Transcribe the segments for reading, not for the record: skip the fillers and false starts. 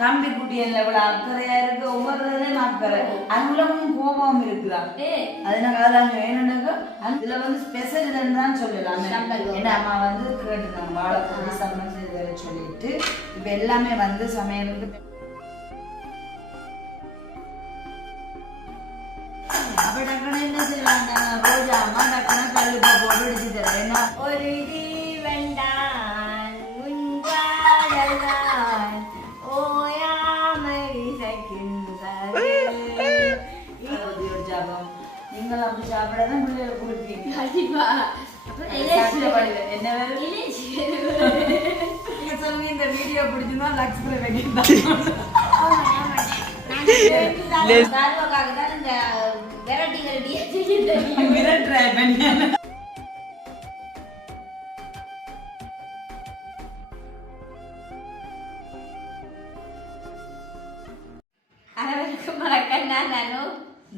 தம்பி குட்டி எவ்வளவு அக்கறையா இருக்கு ஒவ்வொருலையும் அக்கறை அதுலவும் கோபம் இருக்குதான் அதனால வேணும்னாக்கா இதுல வந்து ஸ்பெஷல் தான் சொல்லலாம். ஏன்னா அம்மா வந்து கேட்டுருந்தாங்க வாழைப்பூ சமையல் செய்து சொல்லிட்டு இப்ப எல்லாமே வந்து சமையலுக்கு அப்ப டக்குனு என்ன செய்யலாம் ரோஜா அம்மா டக்குனு கல்லுப்பா போட்டு அடிச்சு தரேன். என்ன ஒரு இது வேண்டான் முன்பாடல்தான் ஓயாமல் இசைக்கின்றது. ஒரு ஜாபம் நீங்கள் அப்படி சாப்பிடாதான் பிள்ளைகளை கொடுப்பீங்க. கண்டிப்பா என்ன வேறு நீங்க சொல்லுங்க. இந்த வீடியோ பிடிச்சிருந்தா லக்ஷ்மி வைக்கிறேன்.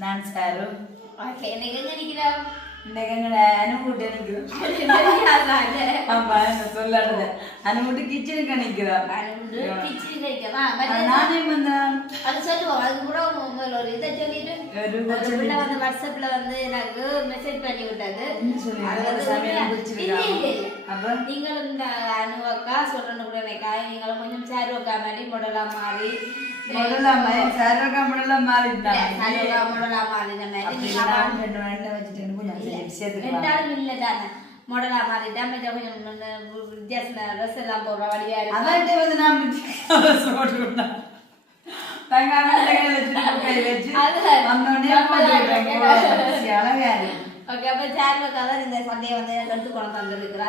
நான் சாரு அனுமட்டு கிச்சனுக்கு நிக்கிறேன். நானே வந்தேன் அது சொல்லுவோம். அது கூட ஒரு இதை சொல்லிட்டு வந்து வாட்ஸ்அப்ல வந்து எனக்கு மெசேஜ் பண்ணி விட்டாது. நீங்களும் இந்த அனுவக்கா சொல்றேன்னு கூட நினைக்கா நீங்களும் கொஞ்சம் சாருவக்கா மாதிரி மொடலா மாறி ரெண்டாலும் இல்லதானே மொடலா மாறிட்டா கொஞ்சம் வித்தியாசம் ட்ரெஸ் எல்லாம் போடுற வழியா இந்த சண்டையை வந்து எடுத்து கொண்டு வந்துருக்கிறா.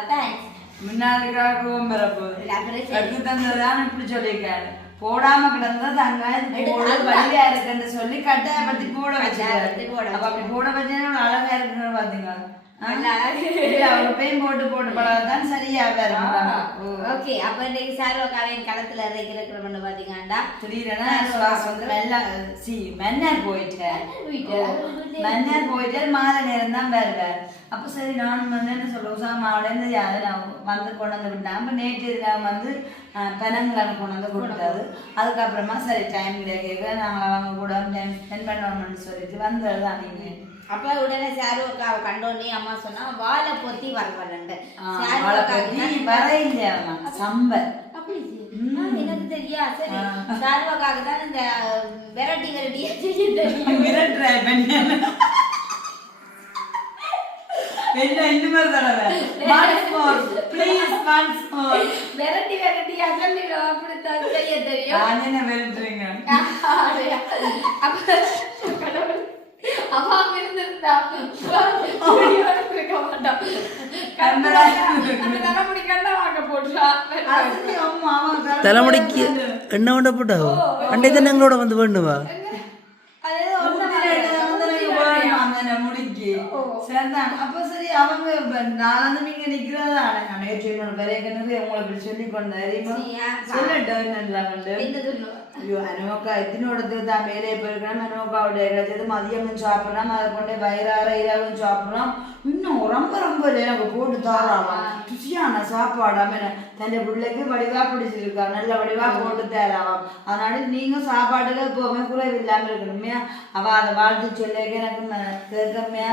இப்படி சொல்லியிருக்காரு போடாம கிடந்தா வழியா இருக்குன்னு சொல்லி கட்டாயப்படுத்தி போட வச்சாரு. அப்படி போட வச்சா அழகா இருக்குன்னு பாத்தீங்களா? போட்டு போட்டு பழதான் சரியா ஓகே. அப்ப இன்னைக்கு சார்வக்காவின் களத்துல இருக்கிற பாத்தீங்கன்னா மன்னர் போயிட்டு மாலை நேரம் தான் வருவார். அப்ப சரி நானும் வந்து என்ன சொல்ல உசாமாவோட வந்து கொண்டு வந்து விட்டேன். அப்ப நேற்று வந்து பனங்களை கொண்டு வந்து கொடுத்தாரு. அதுக்கப்புறமா சரி டைம் கேட்க நாங்கள் அவங்க கூட டைம் ஸ்பெண்ட் பண்ணணும்னு சொல்லிட்டு வந்ததுதான். நீங்க அப்ப உடனே சாருவக்காவை கண்டோன்னே அம்மா சொன்னா வாழை பொத்தி வரவரண்டு சம்பர் எனக்கு தெரியா. சரி சாருவக்காக தான் இந்த வெரைட்டி வெரைட்டியா சொல்லிடும். அப்படித்தான் செய்ய தெரியும். தலைமுடிக்கு என்ன பண்ண போட்டாவோ அண்டை தான் எங்களோட வந்து வேண்டுவா முடிக்கு சேர்ந்தாங்க. அப்ப சரி அவங்க நாலு நீங்க நிக்கிறதா உங்களுக்கு சொல்லி கொண்டு சொல்லட்டும். ஐயோ அனுமக்கா எத்தனோடது தான் மேலே போயிருக்கணும். அனுமக்காவுடைய கிடைச்சது மதியமும் சாப்பிடலாம், அதை கொண்டே வயிறார இரவும் சாப்பிடலாம். இன்னும் ரொம்ப ரொம்ப எனக்கு போட்டு தாராவாம் ருசியான சாப்பாடாம தன் பிள்ளைக்கு வடிவா பிடிச்சிருக்கா நல்ல வடிவா போட்டு தராவாம். அதனால நீங்க சாப்பாடுல எப்பவுமே குறைவு இல்லாம இருக்கணுமே. அவ அதை வாழ்த்து சொல்ல எனக்கு கேட்கமையா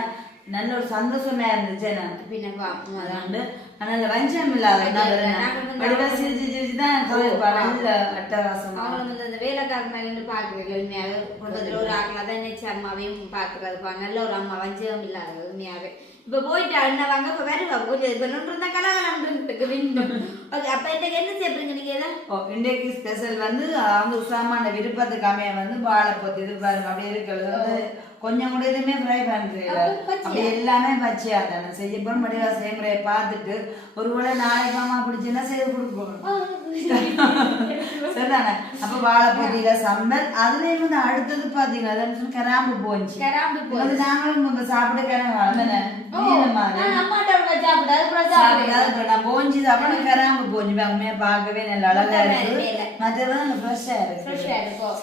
நல்ல ஒரு சந்தோஷமா இருந்துச்சு. எனக்கு அதனால வஞ்சம் இல்லாத வேலைக்காரங்க மேல பாக்குறேன். ஒரு ஆக்கலா தான் நினைச்சு அம்மாவையும் பாக்குறதுப்பா. நல்ல ஒரு அம்மா வஞ்சம் இல்லாத உண்மையாவே. இப்ப போயிட்டு அண்ணா வாங்க இப்ப வருவா கொஞ்சம் இப்ப நின்று கலகலம் வேண்டும். அப்ப இன்னைக்கு என்ன செய்யறீங்க நீங்க? இன்றைக்கு ஸ்பெஷல் வந்து அவங்க உசாமான விருப்பத்துக்கு அமைய வந்து வாழை பொத்தி இது பாருங்க அப்படி இருக்கிறது வந்து கொஞ்சம் கூட எதுவுமே ஃப்ரை பண்ணுறீங்க. அப்படி எல்லாமே பச்சையா தானே செய்ய போன மடிவா செய்முறையை பார்த்துட்டு ஒருவேளை நாளைக்கு அம்மா பிடிச்சுன்னா செய்து கொடுப்போம் சரிதானே. அப்ப வாழைப்பொதியில சம்பல் அதுலயும் வந்து அடுத்தது பாத்தீங்கன்னா கராம்பு போச்சு. அது நாங்களும் சாப்பிட கிளம்பி போஞ்சி சாப்பிட கராம்பு போஞ்சு உண்மையா பார்க்கவே நல்ல அழகா இருக்கு. மற்றதான் ஃப்ரெஷ்ஷா இருக்கு.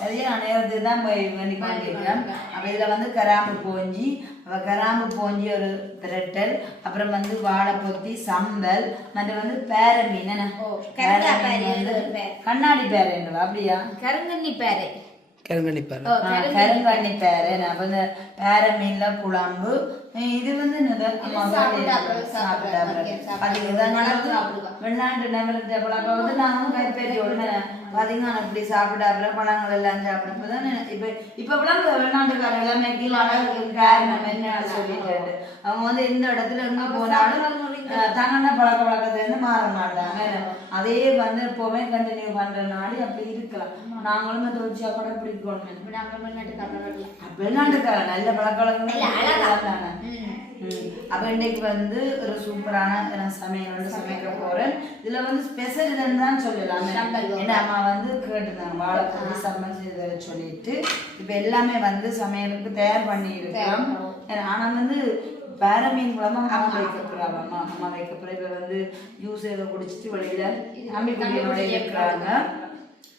சரியா நேரத்துக்கு தான் போய் வேண்டி கொண்டிருக்கிறேன். அப்ப இதுல வந்து கராம்பு போஞ்சி அவ கராம்பு போஞ்சி ஒரு பிரட்டல், அப்புறம் வந்து வாழை பொத்தி சம்பல், மற்ற வந்து பேர மீன் என்ன கண்ணாடி பேரேங்களா அப்படியா கருங்கண்ணி பேரை கருங்கணிப்பார் கருங்கண்ணி பேரை நான் வந்து பேர மீன்ல குழம்பு. இது வந்து வெளிநாட்டு நபர்கிட்ட பழக்கம் வந்து நாங்களும் கைப்பேற்றி உடனே பாத்தீங்கன்னா இப்படி சாப்பிடாப்புல பழங்கள் எல்லாம் சாப்பிடுறப்பதான் இப்ப வெளிநாட்டுக்காரர் எல்லாமே காரணம் என்ன சொல்லிட்டு அவங்க வந்து எந்த இடத்துல எங்க போனாலும் தங்கன பழக்க வழக்கத்துல இருந்து மாற மாட்டாங்க. அதே வந்து எப்பவுமே கண்டினியூ பண்றதுனால அப்படி இருக்கலாம். நாங்களும் தொடர்ச்சியா கூட பிடிக்கணும். வெளிநாட்டுக்காரர் நல்ல பழக்க வழக்கம். அப்ப இன்னைக்கு வந்து ஒரு சூப்பரான சமையல் வந்து சமைக்க போறேன். இதுல வந்து ஸ்பெஷல் இதுன்னு தான் சொல்லலாம். ஏன்னா அம்மா வந்து கேட்டுருந்தாங்க வாழைப்பூ சமையல் செய்த சொல்லிட்டு இப்ப எல்லாமே வந்து சமையலுக்கு தயார் பண்ணி இருக்கோம். ஆனா வந்து வேற மீன் குழம்பு அம்மா வைக்க போறாங்க. அம்மா வைக்க போற இப்ப வந்து ஜூஸ் ஏதோ குடிச்சிட்டு வெளியில அம்மி குட்டியோட இருக்கிறாங்க.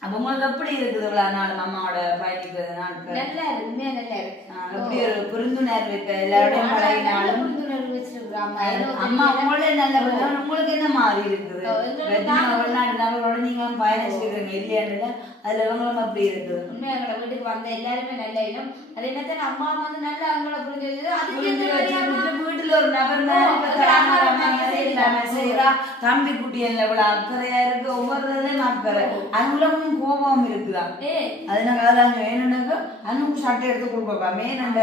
அப்ப உங்களுக்கு எப்படி இருக்குது இவ்வளவு நாள் அம்மாவோட பயணிக்கிறது நாட்கள்? நல்லா இருக்கு, நல்லா இருக்கு. எப்படி ஒரு புரிந்துணர்வு இப்ப எல்லாரோடையும் பழகினாலும் அம்மா உங்களே நல்ல உங்களுக்கு என்ன மாறி இருக்குது? வெளிநாடு நபரோட நீங்க பயணிச்சிருக்கீங்க இல்லையா? அதுல இவங்களும் அப்படி இருக்குது. உண்மையா எங்களை வீட்டுக்கு வந்த எல்லாருமே நல்ல இடம். அது என்னத்தான் அம்மா வந்து நல்லா அவங்கள புரிஞ்சு வீட்டுல ஒரு நபர் செய்யறா. தம்பி குட்டி எவ்வளவு அக்கறையா இருக்கு, ஒவ்வொருத்தையும் அக்கறை. அங்குலமும் கோபம் இருக்குதான். அதனால அதான் வேணும்னாக்க அன்னும் சட்டை எடுத்து கொடுப்பா. மேனாக்க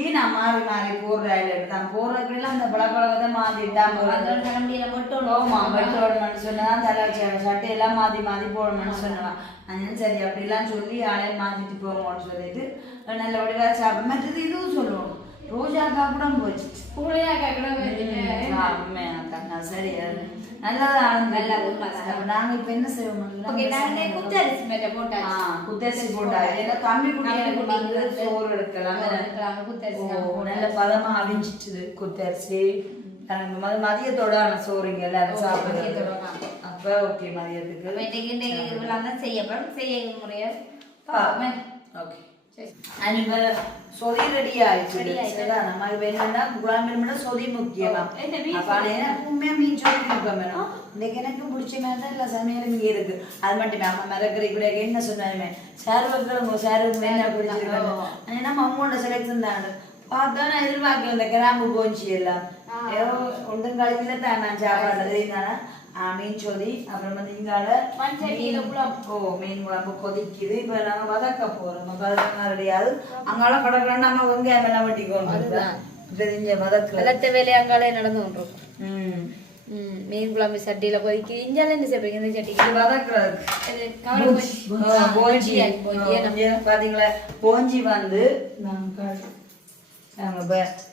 ஈனா மாறி மாறி போடுறாயில தான் போடுறதுக்குள்ள அந்த பழக்க வழக்கத்தை மாத்திட்டாங்க. வெட்டோடணும்னு சொன்னதான் தலை சட்டையெல்லாம் மாத்தி மாத்தி போடணும்னு சொன்னலாம். சரி அப்படிலாம் சொல்லி ஆளையை மாத்திட்டு போவோம்னு சொல்லிட்டு நல்ல வடிவா சாப்பிட. மற்றது இதுவும் சொல்லுவோம், ரோஜாக்கா கூட போச்சு. சரி நாங்க இப்ப என்ன செய்வோம், குத்தரிசி போட்டா தம்பி குட்டி சோறு எடுக்கலாம். நல்ல பதமா அவிஞ்சிட்டு குத்தரிசி மதியத்தோட சோறுங்க எல்லாரும் சாப்பிடுறது. அப்ப ஓகே மதியத்துக்கு செய்யப்படும் செய்ய முறையா ஓகே. சொதி ரெடி ஆயிடுச்சு. நம்ம வேணும்னா குழம்பு சொதி முக்கியம். உண்மையா மீன் சொல்லி கொடுப்போம். இன்னைக்கு எனக்கு பிடிச்ச மாதிரி தான் எல்லா சமையலும் இங்கே இருக்கு. அது மட்டும் அம்மா மரக்கறி கூட என்ன சொன்னாலுமே சார்வக்களும் சாருக்கு என்ன பிடிச்சிருக்காங்க. நம்ம அம்மோட செலக்ஷன் தான் பார்த்தா நான் எதிர்பார்க்கல. இந்த கிராம்பு போஞ்சி எல்லாம் ஒன்றும் கழிவுல தான் நான் சாப்பாடு மீன் சொதி. அப்புறம் வந்து இங்கால மீன் குழம்பு கொதிக்குது. இப்ப நாங்க வதக்க போறோம். ரெடியாது அங்கால கடற்கரை நம்ம வெங்காயம் எல்லாம் வெட்டி கொண்டு வதக்க வேலையை அங்காலே நடந்து கொண்டிருக்கோம். மீன் குழம்பு சட்டியில கொதிக்கு இஞ்சால என்ன செய்யறீங்க? இந்த சட்டிக்கு வதக்குறது பாத்தீங்களா? போஞ்சி வந்து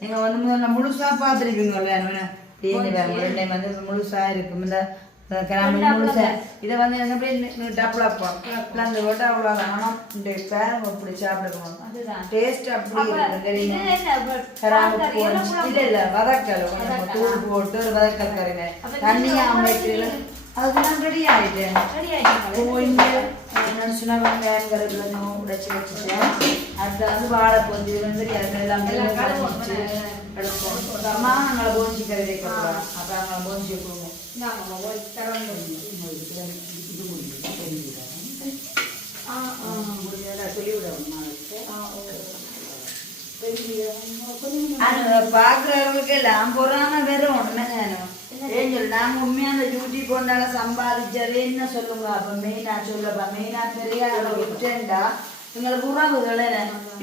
நீங்க வந்து முழுசா பாத்துருக்கீங்க. வந்து முழுசா இருக்கும். இந்த கிராம்பு முழுசா இதை வந்து டப்புலப்போம் அந்த ரோட்டை அவ்வளோ வேணும். இந்த பேரம் அப்படி சாப்பிடுவோம். டேஸ்ட் அப்படி இருக்கு. கிராம்பு இல்ல இல்ல வதக்கல் தூள் போட்டு ஒரு வதக்கல் கருங்க தண்ணியா அமைக்கல அதுக்கெல்லாம் ரெடி ஆயிட்டேன். நினைச்சுனா வெங்காயம் கருவேப்பிலை உடைச்சி வச்சுட்டேன். அது வந்து வாழை பொஞ்சி வந்து எல்லாமே எடுப்போம். அம்மா நாங்களை போஞ்சி கறி வைக்கிறோம். அப்ப நாங்கள் போஞ்சி வைப்போம். பாக்குறவங்களுக்கு எல்லாம் பொறாம வெறும் ஒண்ணு ஏன் சொல்லு. நாங்க உண்மையா அந்த டியூட்டி போனால சம்பாதிச்சது என்ன சொல்லுங்க. அப்ப மெயினா சொல்லப்பா மெயினா பெரிய விட்டேன்டா எங்களுக்கு உறவுகள்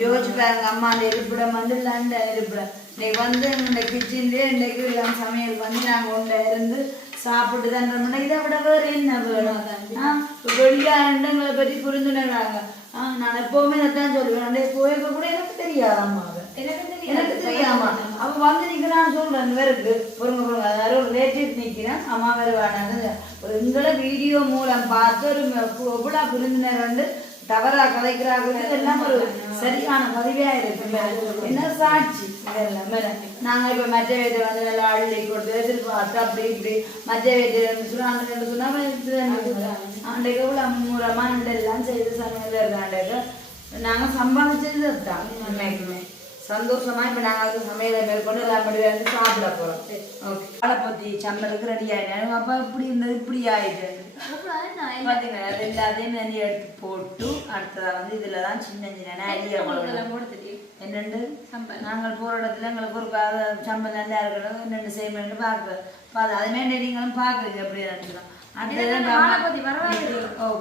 யோசிச்சு பாருங்க. அம்மா அந்த இருப்பிடம் வந்து இல்ல இருப்பிடம் இன்னைக்கு வந்து இந்த கிச்சன்லயே இன்னைக்கு எல்லாம் சமையல் பண்ணி நாங்க ஒன்றை இருந்து சாப்பிட்டு தான் இதை விட வேறு என்ன வேணும்? வெளியா எங்களை பற்றி புரிஞ்சுனாங்க. நான் எப்பவுமே தான் சொல்லுவேன். கோயிலுக்கு கூட எனக்கு தெரியாது அம்மாவை எனக்கு தெரியாமா அவ வந்து நிக்கிறான்னு சொல்றேன். வேறுக்கு பொருங்க அதாவது ஒரு ரிலேட்டிவ் நிக்கிறேன். அம்மா வேறு வேணாங்க எங்களை வீடியோ மூலம் பார்த்து ஒரு எவ்வளோ விருந்தினர் வந்து தவறா கதைக்கிறாங்க. எல்லாம் ஒரு சரியான பதிவையா இருக்கு. என்ன சாட்சி இதெல்லாம் நாங்க இப்ப மற்ற வீட்டை வந்து நல்லா அள்ளி கொடுத்து எதிர்பார்த்து அப்படி இப்படி மற்ற வீட்டு சொன்னா அன்றைக்கு எவ்வளவு மும்முரமா எல்லாம் செய்து சமையல் இருக்காண்டக்கு நாங்க சம்பாதிச்சது தான். உண்மைக்குமே சந்தோஷமா இப்ப நாங்க அது சமையலை மேற்கொண்டு எல்லாம் முடிவு வந்து சாப்பிட போறோம். ஓகே, வாழைப்பத்தி சம்பளுக்கு ரெடி ஆயிட்டேன். அப்பா இப்படி இருந்தது இப்படி ஆயிட்டு பாத்தீங்கன்னா எல்லாத்தையும் நெறி எடுத்து போட்டு அடுத்ததா வந்து இதுலதான் சின்ன சின்ன அரிய என்னண்டு நாங்கள் போற இடத்துல எங்களுக்கு ஒரு சம்பல் நல்லா இருக்கணும் என்னென்னு செய்யணும்னு பாக்குறோம். அதுமே நீங்களும் பாக்குறீங்க அப்படியே நினைச்சுக்கலாம். அடுத்தது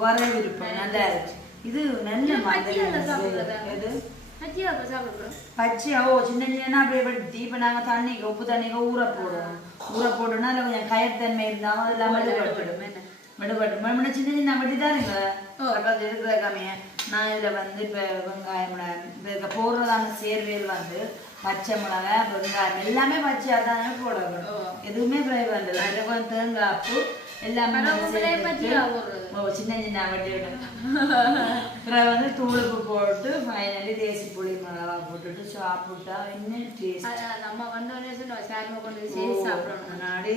வரவிருப்பம் நல்லா இருக்கு. இது நல்ல பச்சையா சின்ன சின்ன அப்படியே வெட்டி இப்ப நாங்க தண்ணிக்கு உப்பு தண்ணிக்கு ஊற போடுவோம். ஊற போட்டோம்னா அதுல கொஞ்சம் கயத்தன்மை இருந்தாலும் அதெல்லாம் மெடுபட்டு சின்ன சின்ன வெட்டி தான் இருக்கிற கம்மிய. நான் இதுல வந்து இப்ப வெங்காயம் போடுறதான சேர்வையில் வந்து பச்சை மிளகாய் வெங்காயம் எல்லாமே பச்சையா தானே போடணும். எதுவுமே ஃப்ரை பண்ணல. அதில் கொஞ்சம் தேங்காய்ப்பு எல்லாமே சின்ன சின்ன வட்டி அப்புறம் வந்து தூளுப்பு போட்டு ஃபைனலி தேசி புளி மிளகா போட்டுட்டு சாப்பிட்டா இன்னும் டேஸ்ட். நம்ம கொண்டு முன்னாடி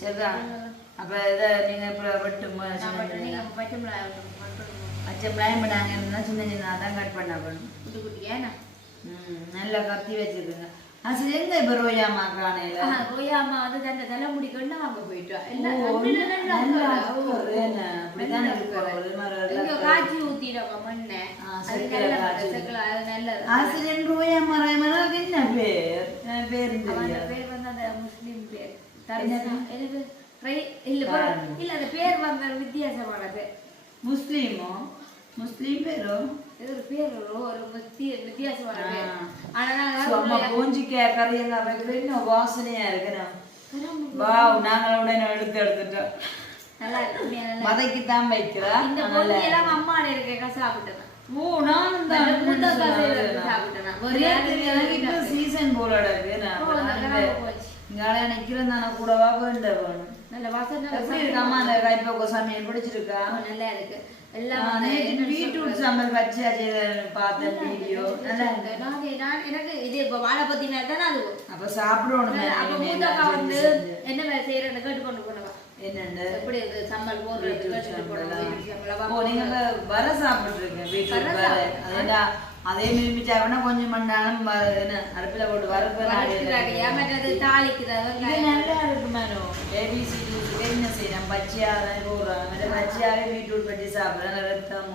சரிதான். அப்ப இதை நீங்க இப்ப வெட்டு பச்சை மிளகாய் பண்ணாங்க இருந்தா சின்ன சின்ன தான் கட் பண்ண பண்ணும். நல்லா கத்தி வச்சிருக்குங்க. அது எங்க இப்ப ரோயாமா காணையில ரோயாமா வந்து தன்னை தலைமுடி கொண்டு வாங்க போயிட்டோம். காய்ச்சி ஊத்திடுவாங்க மண்ணை. ஆசிரியர் ரோயாமா ராயமரா என்ன பேர்? பேர் வந்து அந்த முஸ்லிம் பேர் இல்ல அந்த பேர் வந்து வித்தியாசமானது. முஸ்லீமோ முஸ்லீம் பேரோ ஒரு பேர் ஒரு வித்தியாசமான பேர். ஆனா பூஞ்சிக்க கறியங்க வைக்கிறேன்னு வாசனையா இருக்கிறோம். வாவ், நாங்கள உடனே எடுத்துட்டோம். நல்லா இருக்கு. மதைக்குத்தான் வைக்கிறா. இந்த பொண்ணு எல்லாம் அம்மா இருக்க சாப்பிட்டேன். ஓ, நானும் தான் சாப்பிட்டேன். சீசன் போல இங்கால நிக்கிறேன் தானே கூடவா வேண்ட வேணும். நல்ல வாசனை எப்படி இருக்காமா அந்த கைப்போக்க சமையல் பிடிச்சிருக்கா? நல்லா இருக்கு. பீட்ரூட் சாம்பார் பச்சை பார்த்தேன் வீடியோ. எனக்கு இது இப்ப வாழைப்பத்தி தான் அது. அப்ப சாப்பிடணும். வந்து என்ன வேலை செய்யறேன்னு கேட்டுக்கொண்டு போனவா என்னண்டு எப்படி சாம்பார் போடுறது நீங்க வர சாப்பிட்டுருக்கேன் பீட்ரூட் வர. அதே மிருமிச்சாங்கன்னா கொஞ்சம் மண்ணாலும் அடுப்புல போட்டு வரப்பு தாளிக்கிறது நல்லா இருக்கு. மேடம் ஏபிசிடி என்ன செய்யணும் பச்சையா போடுறாங்க. பச்சையாவே பீட்ரூட் பட்டி சாப்பிடுறாங்க. ரத்தம்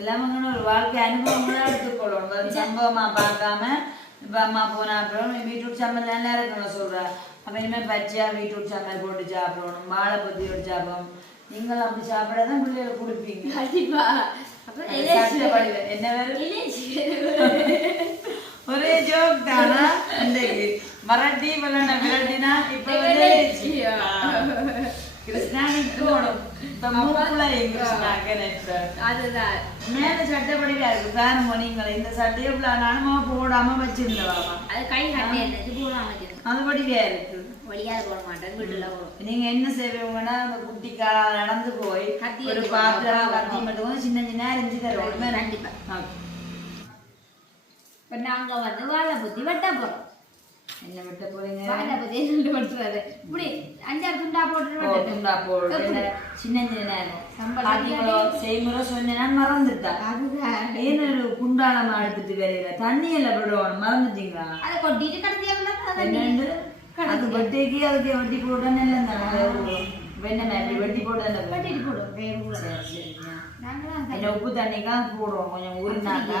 எல்லாமே ஒரு வாழ்க்கை அனுபவம் எடுத்துக்கொள்ளணும். சம்பவமா பார்க்காம இப்ப அம்மா போனா அப்புறம் பீட்ரூட் சாம்பார் நல்லா இருக்கணும் சொல்றா. அப்ப இனிமேல் பச்சையா பீட்ரூட் சாம்பார் போட்டு சாப்பிடணும். வாழைப்பத்தியோடு சாப்பிடணும். நீங்களும் அப்படி சாப்பிடாதான் பிள்ளைகளை கொடுப்பீங்க. கண்டிப்பா. என்ன ஒரே ஜோக் தானா? மராட்டி விரட்டினா இப்ப கிருஷ்ணானிக்கு அதுதான் மேல சட்டைப்படியா இருக்கு. பாருங்க நீங்களே இந்த சட்டையை நானுமா போடாம வச்சிருந்தவாமா. அது கை அதுபடியா இருக்கு. போட மாட்டேன் வீட்டுல. நீங்க என்ன செய்வீங்கன்னா அந்த குட்டிக்கா நடந்து போய் ஒரு பாத்திரம் கத்தி மட்டும் சின்ன சின்ன அரிஞ்சு தருவோம். கண்டிப்பா. இப்ப நாங்க வந்து வாழைப்பத்தி வெட்ட போறோம். என்ன வெட்ட போறீங்க? வாழைப்பத்தி என்ன வெட்டுறது? இப்படி 5-6 துண்டா போட்டு துண்டா போட்டு சின்ன சின்ன செய்முறை சொன்னா மறந்துட்டா. ஏன்னு குண்டாலமா எடுத்துட்டு வேலையில தண்ணி எல்லாம் விடுவோம் மறந்துட்டீங்களா? அதை கொட்டிட்டு கடைசியா என்னண்டு அது வெட்டிக்கு அதுக்கு வெட்டி போட்டா நல்ல வெண்ணெய் அப்படி வெட்டி போட்டு வெட்டிட்டு போடுவோம். உப்பு தண்ணிக்கா போடுவோம். கொஞ்சம் ஊறினாக்கா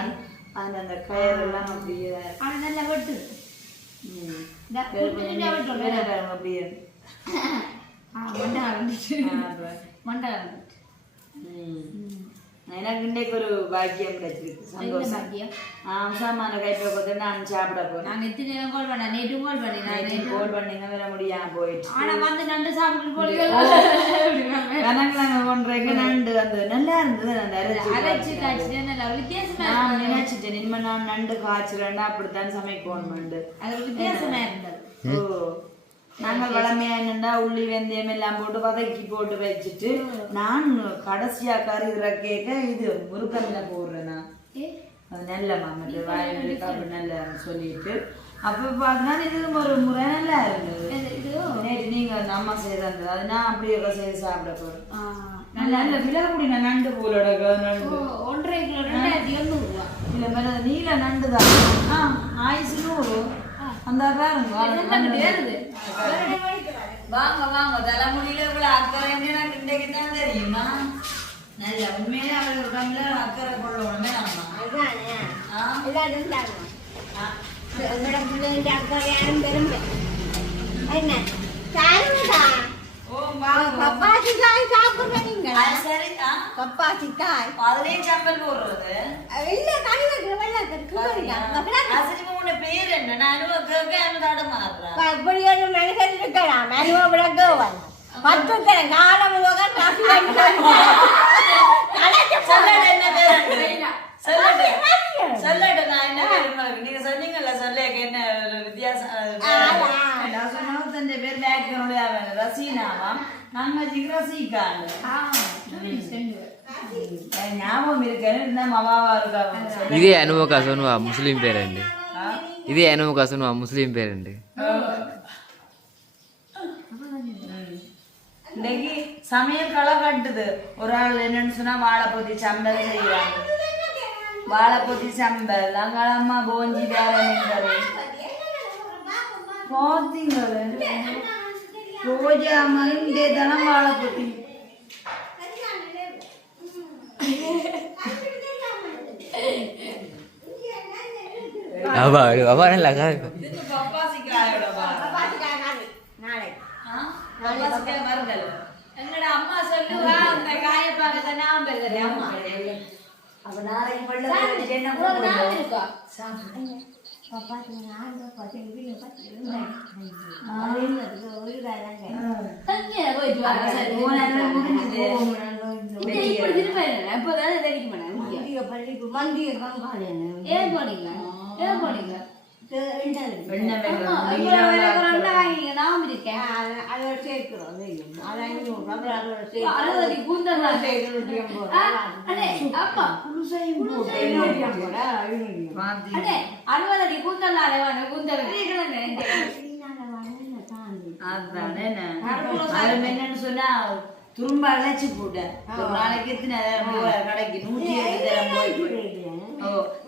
அது அந்த கயர் எல்லாம் அப்படியே நல்லா வெட்டு அப்படியே மண்டை. எனக்கு இன்னைக்கு ஒரு பாக்கியம் கிடைச்சிருக்கு. சந்தோஷம். சாமான கைப்ப நான் சாப்பிட போறேன். நான் எத்தனை கால் பண்ணேன். நேற்று கால் பண்ணேன். கால் பண்ணீங்க வர முடியாம போயிடுச்சு. ஆனா வந்து நண்டு சாப்பிட்டு போறீங்க. கணக்குலாங்க ஒன்றரைக்கு நண்டு வந்து நல்லா இருந்தது. அரைச்சு காய்ச்சி நல்லா வித்தியாசமா நான் நினைச்சிட்டேன். இனிமே நான் நண்டு காய்ச்சிரேன்டா அப்படித்தான் சமைக்கணும். நண்டு அது வித்தியாசமா இருந்தது. ஓ, நாங்கள் வளமையா என்னண்டா உள்ளி வெந்தயம் எல்லாம் போட்டு வதக்கி போட்டு வச்சுட்டு நான் கடைசியா கறி கேட்க இது முருகன்ல போடுறேன்னா அது நல்ல மாமட்டு வாயிலுக்கு அப்படி நல்ல சொல்லிட்டு அப்ப பார்த்தா இது ஒரு முறை நல்லா இருந்தது. நேற்று நீங்க அந்த அம்மா செய்தது அது நான் அப்படியே செய்து சாப்பிட போறேன். நல்ல விலை முடியும். நண்டு போலோட நண்டு 1.5 கிலோ 2800 ரூபா. இல்ல மேல நீல நண்டுதான் ஆயுசு 100 அந்த பாருங்க வாங்க வாங்க தலைமுடியில இவ்வளவு அக்கறை எனக்கு இன்றைக்கு தான் தெரியுமா நல்ல உண்மையிலே அவர்கள் உடம்புல அக்கறை கொள்ளணுமே அம்மா பேர் என்ன நானும் சொல்லட்டு நான் என்ன பேர் நீங்க சொன்னீங்கல்ல சொல்ல என்ன வித்தியாசம் பேர் பேக்ரவுண்ட் ரசீனாவாம் நாங்க ரசிக்காங்க ஞாபகம் இருக்கேன்னு மவாவா இருக்காங்க இதே அனுபவக்கா சொன்னுவா முஸ்லீம் பேரண்டு இதே அனுபவக்கா சொன்னுவா முஸ்லீம் பேரண்டு இன்னைக்கு சமையல் களை கட்டுது ஒரு ஆள் என்னன்னு சொன்னா வாழைப்பொத்தி சம்பல் செய்யறாங்க வாழைப்பொத்தி சம்பல் அங்கே அம்மா போஞ்சி வேற நின்றது பார்த்தீங்களே ரோஜா அம்மாவும் இதே தானே வாழைப்பொத்தி அவா நல்லா எங்கட அம்மா சொல்லுவா அந்த காயப்பாக நான் பெறுகிறேன் அம்மா அப்ப நாளைக்கு பள்ள என்ன இருக்கா சொன்னா துரும்ப அழைச்சி போட்டேன் நாளைக்கு எத்தனை கடைக்கு 107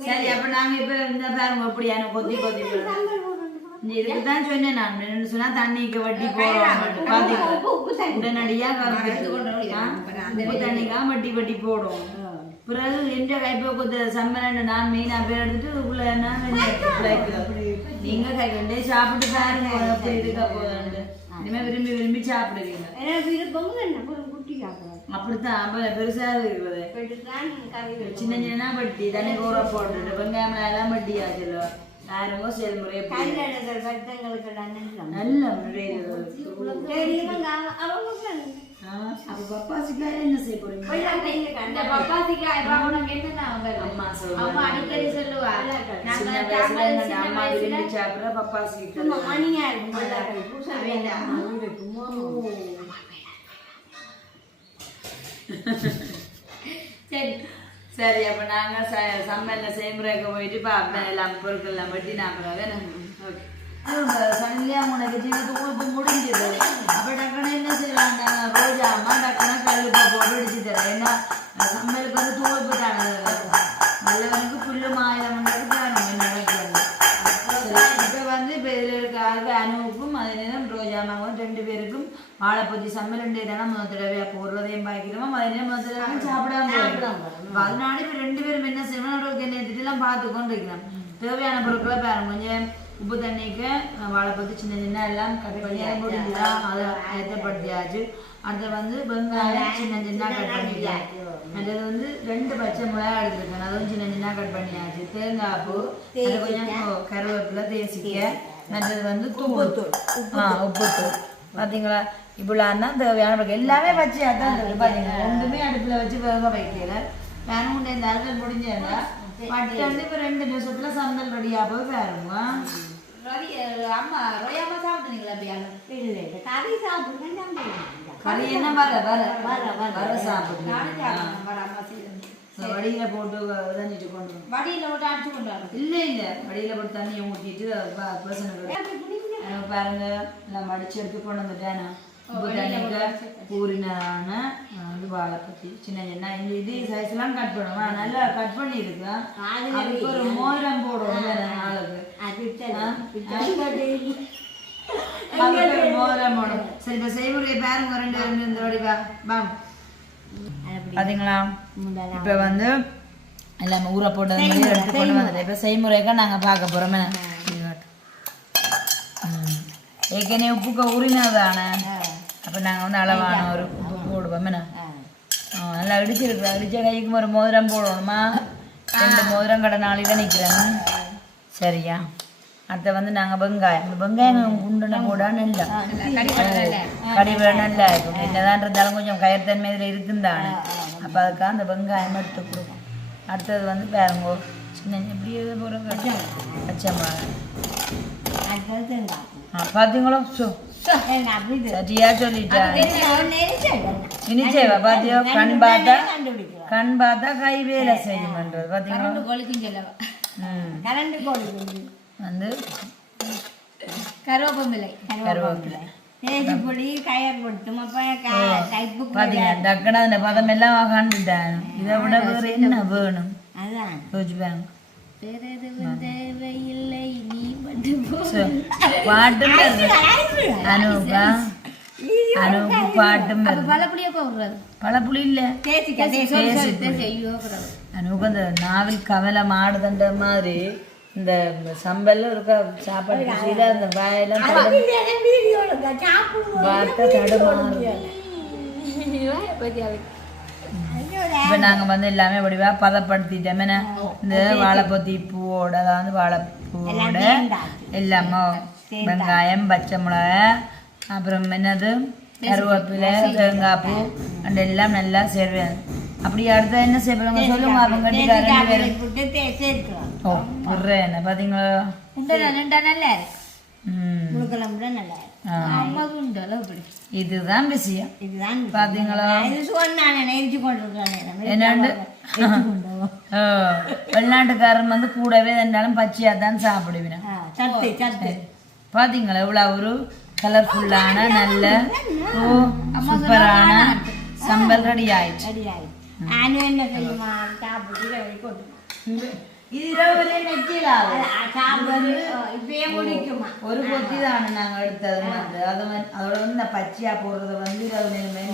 சரி அப்ப நாங்க இப்ப இந்த பாருங்க எப்படியான கொத்தி கொத்தி இதுக்குதான் சொன்னேன் நான் என்னன்னு சொன்னா தண்ணிக்கு வட்டி போடுவோம் பாத்தீங்களா உடனடியா உப்பு தண்ணிக்கா வட்டி வட்டி போடுவோம் பிறகு எந்த கைப்போக்கத்தை சம்மரண்டு நான் மெயினா பேர் எடுத்துட்டு உள்ள நீங்க கை கண்டே சாப்பிட்டு பாருங்க அப்படி இருக்க போதாண்டு இனிமே விரும்பி விரும்பி சாப்பிடுவீங்க அப்படித்தான் பெருசா இருக்குது சின்ன சின்ன வட்டி தானே கூற போட்டுட்டு வெங்காயம் எல்லாம் வட்டி ஆச்சுல யாருமோ செயல்முறை நல்ல அப்ப பப்பாசிக்காய் என்ன செய்ய போறீங்க அம்மா சொல்லுவா அம்மா விரும்பி சாப்பிடுற பப்பாசி சரி அப்ப நாங்க சம்மல்ல செய்முறைக்கு போயிட்டு பார்ப்பேன் எல்லாம் பொருட்கள் எல்லாம் வட்டி நான் சனியா உனக்கு ஜீவத்துக்கு முடிஞ்சது அப்ப டக்குனு என்ன செய்வாங்க ரோஜா அம்மா டக்குனா கருப்பா போட்டு அடிச்சு தரேன் ஏன்னா சம்மலுக்கு வந்து தூவப்பு தானே நல்லவனுக்கு புல்லு மாயிரம் என்ன வைக்கிறது இப்ப வந்து இப்ப இதுல இருக்க அனுவுக்கும் அதே நேரம் ரோஜா அம்மாவும் 2 பேருக்கும் வாழைப்பொத்தி சம்மல் 2 தானே முதல் தடவையா போடுறதையும் பாய்க்கிறோம் அதே நேரம் முதல் தடவை சாப்பிடாம அதனால இப்ப 2 பேரும் என்ன செய்யணும் அவர்களுக்கு என்ன எல்லாம் பார்த்து கொண்டு வைக்கணும் தேவையான பொருட்களை பாருங்க கொஞ்சம் உப்பு தண்ணிக்கு வாழைப்பொத்தி சின்ன சின்ன எல்லாம் கட் பண்ணி முடிஞ்சுதான் அதை ஆயத்தப்படுத்தியாச்சு அதை வந்து வெங்காயம் சின்ன சின்ன கட் பண்ணியாச்சு அது வந்து 2 பச்சை மிளகா எடுத்துருக்கேன் அதுவும் சின்ன சின்ன கட் பண்ணியாச்சு தேங்காய் பூ அது கொஞ்சம் கருவேப்பிலை தேசிக்க மற்றது வந்து உப்புத்தூள் உப்புத்தூள் பார்த்தீங்களா இப்படிலாம் தான் தேவையான எல்லாமே பச்சையா தான் பார்த்தீங்களா ரெண்டுமே அடுப்பில் வச்சு வேக வைக்கல வேணும் உண்டு இந்த அறுவல் முடிஞ்சா பட்டு வந்து இப்போ 2 நிமிஷத்துல சந்தல் ரெடியா போய் பாருங்க அம்மா ரோயாமா சாப்பிட்டீங்களா கறி என்ன வர சாப்பிடுங்க வடியில போட்டு விளைஞ்சிட்டு கொண்டு வடியில போட்டு அடிச்சு கொண்டு வரும் இல்ல வடியில போட்டு தண்ணியை ஊற்றிட்டு பர்சனுக்கு பாருங்க எல்லாம் மடிச்சு எடுத்து கொண்டு வந்துட்டேன் பூரினான வந்து வாழைப்பத்தி சின்ன சின்ன இந்த இது சைஸ்லாம் கட் பண்ணுவோம் நல்லா கட் பண்ணி இருக்கேன் அதுக்கு ஒரு மோதிரம் போடுவோம் ஆளுக்கு மோதிரம் போடும். சரி இப்போ செய்முறையை பாருங்க ரெண்டு இந்த வடிவா வாங்க பார்த்தீங்களா இப்போ வந்து எல்லாமே ஊற போட்டது எடுத்து கொண்டு வந்துட்டேன். இப்போ செய்முறைக்கா நாங்கள் பார்க்க போகிறோமே ஏற்கனவே உப்புக்க உரினதானே அப்போ நாங்கள் வந்து அளவான ஒரு உப்பு போடுவோம் நல்லா இடிச்சிருக்கு இடிச்ச கைக்கு ஒரு மோதிரம் போடணுமா 2 மோதிரம் கடை நாளைக்கு நிற்கிறேன் சரியா. அடுத்த வந்து நாங்கள் வெங்காயம் குண்டுன போட நல்லா கடிவிட நல்லா இருக்கும் என்னதான் இருந்தாலும் கொஞ்சம் கயத்தன்மை இதில் இருக்குந்தானே அப்போ அதுக்காக அந்த வெங்காயம் எடுத்து கொடுக்கும். அடுத்தது வந்து பாருங்கோ சின்ன எப்படி எது போகிறோம் பச்சை பார்த்தீங்களோ சரியா சொல்லிட்டேன் இனிச்சேவா பாத்தியோ கண் பார்த்தா கை வேலை செய்யும்ன்றது பார்த்தீங்களா. வந்து கருவேப்பிலை டக்குனு அந்த பதம் எல்லாம் காண்டுட்டான். இதை விட வேறு என்ன வேணும் யோசிப்பாங்க பாட்டும் அனுப்பு பாட்டும் பழப்புளி இல்ல அனுக்கு அந்த நாவில் கமலை மாடுதண்ட மாதிரி இந்த சம்பல்ல இருக்க சாப்பாடு குச்சியில அந்த வாயெல்லாம் வார்த்தை தடுமாறு. இப்போ நாங்கள் வந்து எல்லாமே வடிவாக பதப்படுத்திட்டோமே இந்த வாழைப்பத்தி பூவோட அதாவது வாழைப்பூவோட எல்லாமே வெங்காயம் பச்சை மிளகா அப்புறம் என்னது கருவேப்பிலை தேங்காய் பூ அந்த எல்லாம் நல்லா சேர்வேன். அப்படி அடுத்த என்ன செய்வாங்க சொல்லுங்க அவங்க ஓ புடுறேன் என்ன பார்த்தீங்களா இதுதான் விஷயம் பாத்தீங்களா. வெளிநாட்டுக்காரன் வந்து கூடவே இருந்தாலும் பச்சையா தான் சாப்பிடுவேன். பாத்தீங்களா இவ்வளவு ஒரு கலர்ஃபுல்லான நல்ல சூப்பரான சம்பல் ரெடி ஆயிடுச்சு. ஒரு கொத்தி தானே நாங்க எடுத்தது வந்து அதோட வந்து பச்சையா போடுறத வந்து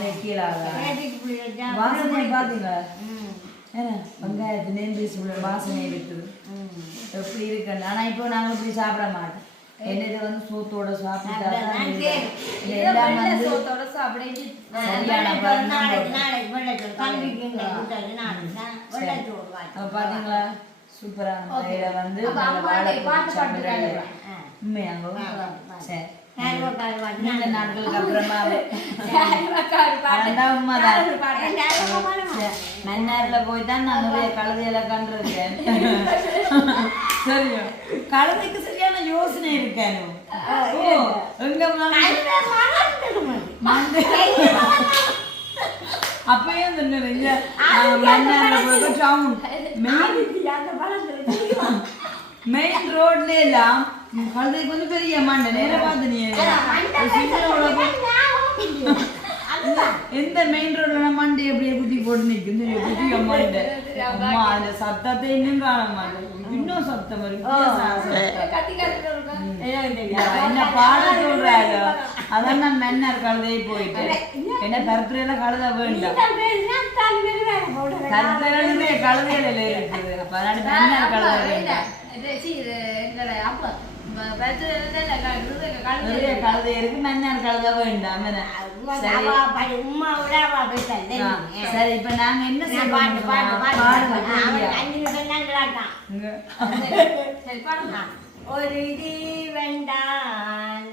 நெக்கியில் வாசனை பாத்தீங்களா வெங்காயத்து நெஞ்சு வாசனை இருக்குது எப்படி இருக்குன்னு. ஆனா இப்போ நாங்க இப்படி சாப்பிட மாட்டோம். என்னது வந்து சோத்தோட சாப்பிட்டா பாத்தீங்களா சூப்பரான முறையில வந்து நீண்ட நாட்களுக்கு அப்புறமா மன்னார்ல போய் தான் நான் நிறைய கழுதையெல்லாம் கண்டிருக்கேன். சரியா கழுதைக்கு சரியான யோசனை இருக்கானு அப்பயும் சொன்னீங்க மன்னார்ல போய் டவுன் மெயின் ரோட்ல எல்லாம் கழுதைக்கு வந்து பெரிய மண்டை நேர பார்த்து நீ எந்த மெயின் ரோட்ல மண்டை எப்படியே குத்தி போட்டு நிற்கும் குட்டி மண்டை அம்மா அந்த சத்தத்தை இன்னும் காண மாட்டேன். இன்னும் சத்தம் என்ன பாட சொல்றாங்க. அதான் நான் மன்னர் கழுதையை போயிட்டு என்ன கருத்துறையில கழுத வேண்டாம் கருத்துறையில கழுதையில இருக்குது. அப்ப மன்னர் கழுத வேண்டாம் கழுதை இருக்கு மன்னர் கழுத வேண்டாம். சரி இப்ப நாங்க என்ன செய்வோம் ஒரு இடி வேண்டான்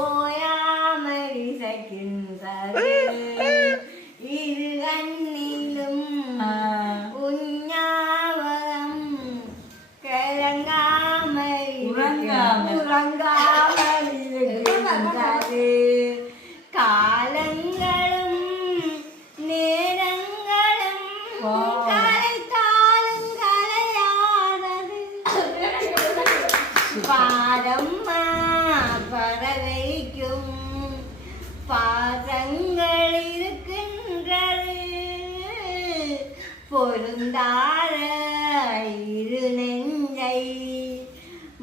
ஓயாமல் இசைக்கின்றது இரு கண்ணிலும் உஞ்ஞாபகம் கலங்காமல் உறங்காமல் இருக்கின்றது காலங்களும் நேரங்களும் கலைத்தாலும் கலையானது பாரம்மா பறவை பாதங்கள் இருக்கின்றது பொருந்தார இரு நெஞ்சை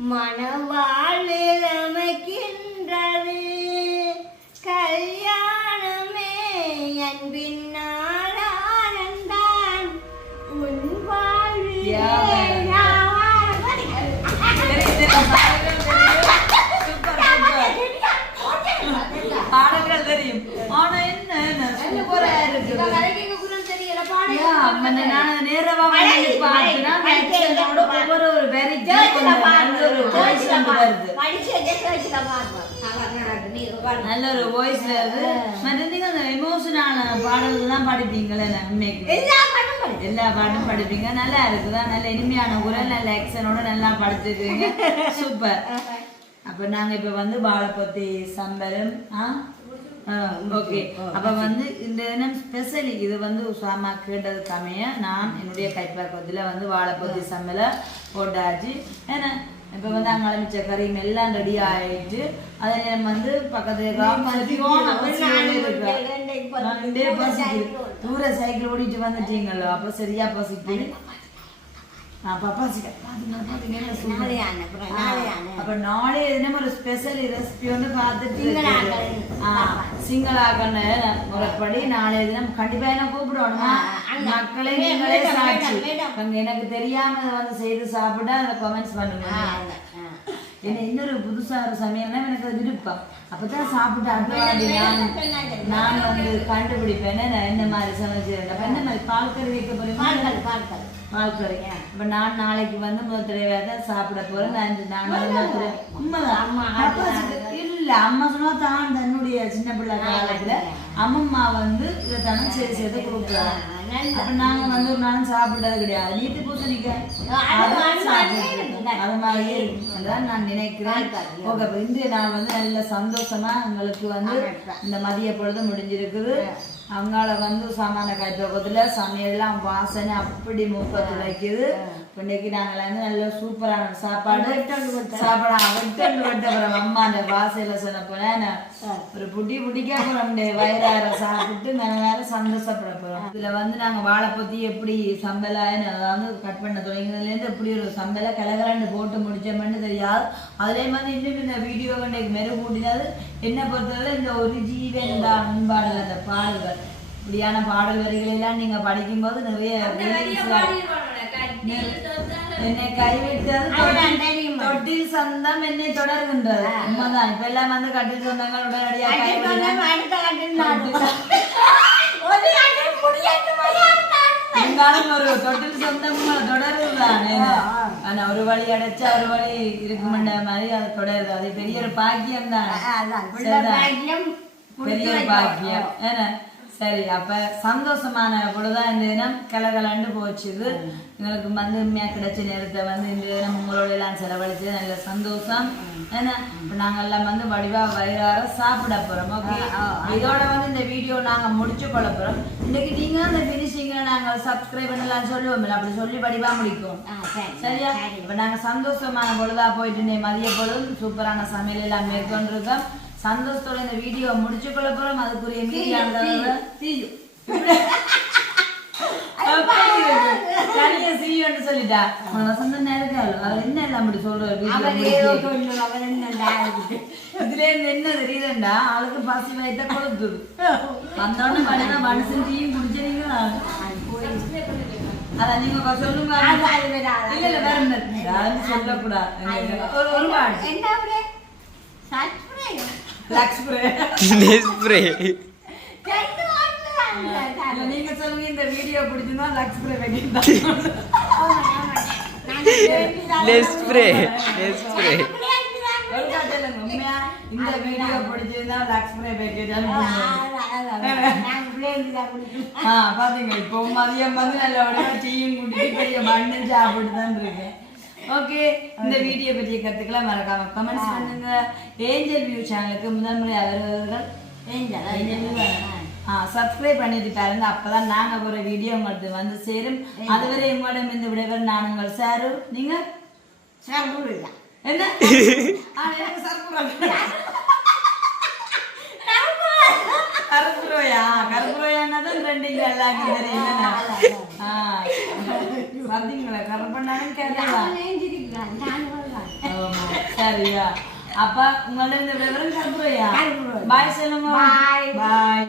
மனவாழ்வில் அமைக்கின்றது கல்யாணமே அன்பின் நாளானந்தான் உன் பாடல்கள் தெரியும் ஆனா என்ன சூப்பரா இருக்கு நல்ல ஒரு வாய்ஸ்ல இருக்கு நீங்க அந்த எமோஷனான பாடல்கள் தான் படிப்பீங்களே எல்லா பாட்டும் படிப்பீங்க நல்லா இருக்குதான் நல்ல இனிமையான குரல் நல்ல ஆக்சனோட நல்லா படிச்சிருக்கீங்க சூப்பர் அப்ப நாங்க இப்ப வந்து வாழைப்பத்தி சம்பரம் ஓகே அப்ப வந்து இந்த தினம் ஸ்பெஷலி இது வந்து உசாமா கேட்டது கம்மிய நான் என்னுடைய கைப்பக்கத்துல வந்து வாழைப்பத்தி சம்பல போட்டாச்சு ஏன்னா இப்ப வந்து அங்க மிச்ச கறியும் எல்லாம் ரெடி ஆயிடுச்சு அதை நேரம் வந்து பக்கத்துல தூர சைக்கிள் ஓடிட்டு வந்துட்டீங்களோ அப்ப சரியா பசிக்குது அப்ப நாளே எதுனா ஒரு ஸ்பெஷல் ரெசிபி வந்து பார்த்துட்டு சிங்களாக்கன்னு முறைப்படி நாளை தினம் கண்டிப்பா என்ன கூப்பிடணுமா மக்களை நீங்களே சாட்சி எனக்கு தெரியாம வந்து செய்து சாப்பிட்டா அதை கமெண்ட்ஸ் பண்ணுங்க என்ன இன்னொரு புதுசா ஒரு சமையல்னா எனக்கு அது விருப்பம் அப்பதான் சாப்பிட்டு அடுத்த நான் வந்து கண்டுபிடிப்பேன் என்ன மாதிரி சமைச்சிருந்தேன் என்ன மாதிரி பால் கறி வைக்க போறேன் பால் கறி அப்ப நான் நாளைக்கு வந்து முதல் தடவை தான் சாப்பிட போறேன் இல்ல அம்மா சொன்னா தான் தன்னுடைய சின்ன பிள்ளை காலத்துல அம்மம்மா வந்து இதை தானே சேர்த்து கொடுக்குறாங்க அப்ப நாங்க வந்து ஒரு நாளும் சாப்பிட்டது கிடையாது நீட்டு பூசணிக்காய் அது மாதிரியே இருக்குதான் நான் நினைக்கிறேன் ஓகே இன்றைய நாள் வந்து நல்ல சந்தோஷமா உங்களுக்கு வந்து இந்த மதிய பொழுது முடிஞ்சிருக்குது அவங்கள வந்து சாமான காய்ச்சல சமையல்லாம் வாசனை அப்படி மூக்க துளைக்குது இன்னைக்கு நாங்கள் வந்து நல்ல சூப்பரான சாப்பாடு அம்மா அந்த வாசையில சொன்ன போன ஒரு புட்டிக்கா போறோம் வயிறார சாப்பிட்டு நல்ல சந்தோஷப்பட போறோம் இதுல வந்து நாங்க வாழைப்பத்தி எப்படி சம்பலான்னு அதாவது கட் பண்ண தொடங்கினதுல இருந்து எப்படி ஒரு சம்பல கலகலன்னு போட்டு முடிச்சோம்னு தெரியாது அதுலயே வந்து இன்னும் இந்த வீடியோ இன்னைக்கு மெரு கூட்டினது என்ன பொறுத்தவரை இந்த ஒரு ஜீவன் தான் முன்பாடல் அந்த பாடல்கள் இப்படியான பாடல் வரிகள் எல்லாம் நீங்க படிக்கும் போது நிறைய என்னை கைவிட்டது தொட்டில் சொந்தம் என்னை தொடர்கின்றது உண்மைதான் இப்ப எல்லாம் வந்து கட்டில் சொந்தங்கள் உடனடியாக ஒரு தொட்டில் சொந்தம் தொடருதுதான் ஆனா ஒரு வழி அடைச்சா ஒரு வழி இருக்குமென்ற மாதிரி அது தொடருது அது பெரிய ஒரு பாக்கியம் தான் பெரிய பாக்கியம் ஏன்னா சரி அப்ப சந்தோஷமான பொழுதுதான் இந்த தினம் கலகலண்டு போச்சுது எங்களுக்கு வந்து உண்மையா கிடைச்ச நேரத்தை வந்து இந்த தினம் உங்களோட எல்லாம் செலவழிச்சு நல்ல சந்தோஷம் ஏன்னா இப்ப நாங்க எல்லாம் வந்து வடிவா வயிறார சாப்பிட போறோம் ஓகே இதோட வந்து இந்த வீடியோ நாங்க முடிச்சு கொள்ள போறோம் இன்னைக்கு நீங்க அந்த பினிஷிங்க நாங்க சப்ஸ்கிரைப் பண்ணலாம் சொல்லுவோம் அப்படி சொல்லி வடிவா முடிக்கும் சரியா இப்ப நாங்க சந்தோஷமான பொழுதா போயிட்டு மதிய பொழுதும் சூப்பரான சமையல் எல்லாம் மேற்கொண்டிருக்கோம் சந்தோஷத்தோட இந்த வீடியோ முடிச்சு கொள்ள போறோம் அதுக்குரிய மீடியா சொல்லிட்டா வசந்தம் இருக்காரு அவர் என்ன எல்லாம் அப்படி சொல்றாரு இதுல இருந்து என்ன தெரியுதுண்டா அவளுக்கு பசி வயிற்ற கொடுத்துது வந்தோடனே பாத்தீங்கன்னா மனுஷன் டீயும் குடிச்சீங்களா அதான் நீங்க சொல்லுங்க இல்ல இல்ல வேற சொல்லக்கூடாது ஒரு பாடு நீங்க சொல்லுங்க இந்த வீடியோ பிடிச்சிருந்தா லக்ஸ் ஸ்ப்ரே உண்மையா இந்த வீடியோ பிடிச்சிருந்தா லக்ஸ் ஸ்ப்ரே பாத்தீங்க இப்போ மதியம் வந்து நல்ல டீயும் குடிச்சு பெரிய மண்ணு சாப்பிட்டுதான் இருக்கேன் ஓகே இந்த வீடியோ பற்றிய கருத்துக்களை மறக்காம கமெண்ட்ஸ் பண்ணுங்க ஏஞ்சல் வியூ சேனலுக்கு முதல் முறை அவர்கள் சப்ஸ்கிரைப் பண்ணிட்டு பாருங்க அப்பதான் நாங்க ஒரு வீடியோ உங்களுக்கு வந்து சேரும் அதுவரை உங்களிடம் இந்த விடைவர் நான் உங்கள் சாரு நீங்க என்ன கருப்புரோயா கருப்புரோயானதான் ட்ரெண்டிங் எல்லாம் தெரியும். பாத்தீங்களா கருப்பண்ணாலும் கேட்கலாம். சரியா அப்ப உங்களோட இந்த விவரம் கருப்புரோயா. பாய் சொல்லுங்க. பாய்.